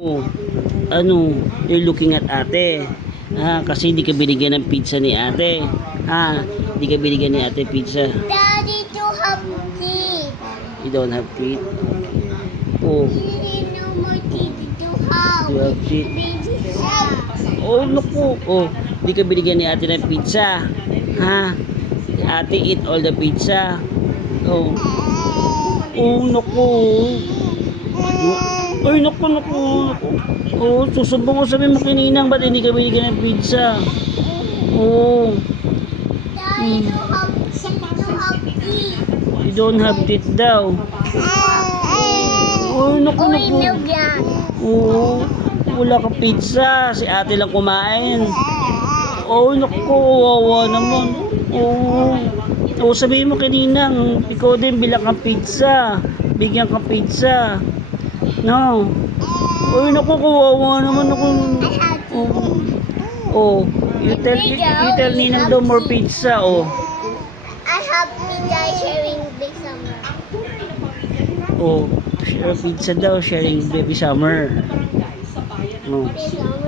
Oh, ano, you're looking at ate. Kasi hindi ka binigyan ng pizza ni ate. Hindi ka binigyan ni ate pizza. Daddy, to have teeth. You don't have teeth. Oh, No more teeth to have. you have teeth. Pizza. Oh, naku. Oh, hindi ka binigyan ni ate ng pizza. Ate eat all the pizza. Oh, oh, naku. Ay, naku. Oh, susumbong ko sabi mo kininang, ba't hindi ka binigyan ng pizza? Oh, Daddy, to have teeth. you don't have teeth daw. Oh, naku. Inog yan. Oh, wala ka pizza. Si ate lang kumain. Oh, naku, wawa naman. Oh, sabihin mo kininang, ikaw din bilang kang pizza. Bigyan kang pizza. No. Oh, naku, kawawa naman ako. Oh, you tell Ninang daw more pizza. Oh. I have pizza sharing big summer. Oh, share pizza daw, sharing baby summer. Oh. Big summer.